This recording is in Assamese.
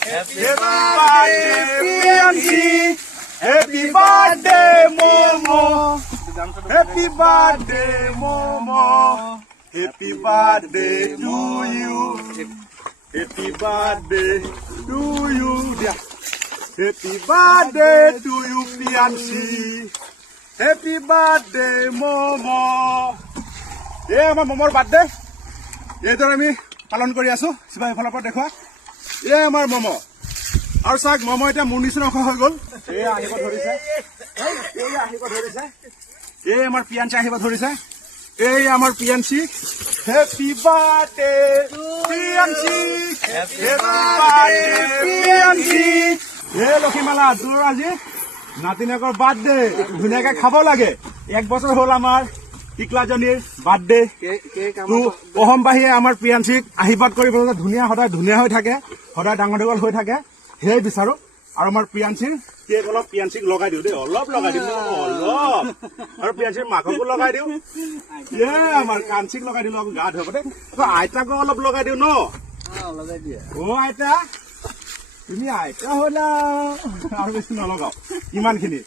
Happy birthday, Priyanshi. Happy birthday, Momo. Happy birthday, Momo. Happy birthday to you. Happy birthday to you, dear. Happy birthday to you, Priyanshi. Happy birthday, Momo. Yeah, my Momo's birthday. Yeah, don't me. পালন কৰি আছো সিবা এফালৰ পৰা দেখুৱা এই আমাৰ মমো আৰু চাক মমো এটা মুনিছন অখ হৈ গল এই আহিব ধৰিছে এই আমাৰ পিয়াঞ্চি আহিব ধৰিছে এই আমাৰ পিয়াঞ্চি হ্যাপি বাৰ্থডে পিয়াঞ্চি হ্যাপি বাৰ্থডে পিয়াঞ্চি হে লক্ষীমালা তোৰ আজি নাতিনাকৰ বাৰ্থডে ধুনীয়াকৈ খাব লাগে এক বছৰ হ'ল আমাৰ টিকলাজনীৰ বাৰ্থডে অসমবাসীয়ে আমাৰ পিয়াঞ্চিক আশীৰ্বাদ কৰিব ধুনীয়া সদায় ধুনীয়া হৈ থাকে সদায় ডাঙৰ দীঘল হৈ থাকে সেয়াই বিচাৰো আৰু আমাৰ পিয়াঞ্চিৰ কেক অলপ পিয়াঞ্চিক লগাই দিওঁ দেই অলপ লগাই দিম অলপ আৰু পিয়াঞ্চিৰ মাককো লগাই দিওঁ আমাৰ কাঞ্চিক লগাই দিলো গা ধুব দেই আইতাকো অলপ লগাই দিওঁ ন অ আইতা তুমি আইতা হলা আৰু বেছি নলগাও ইমানখিনি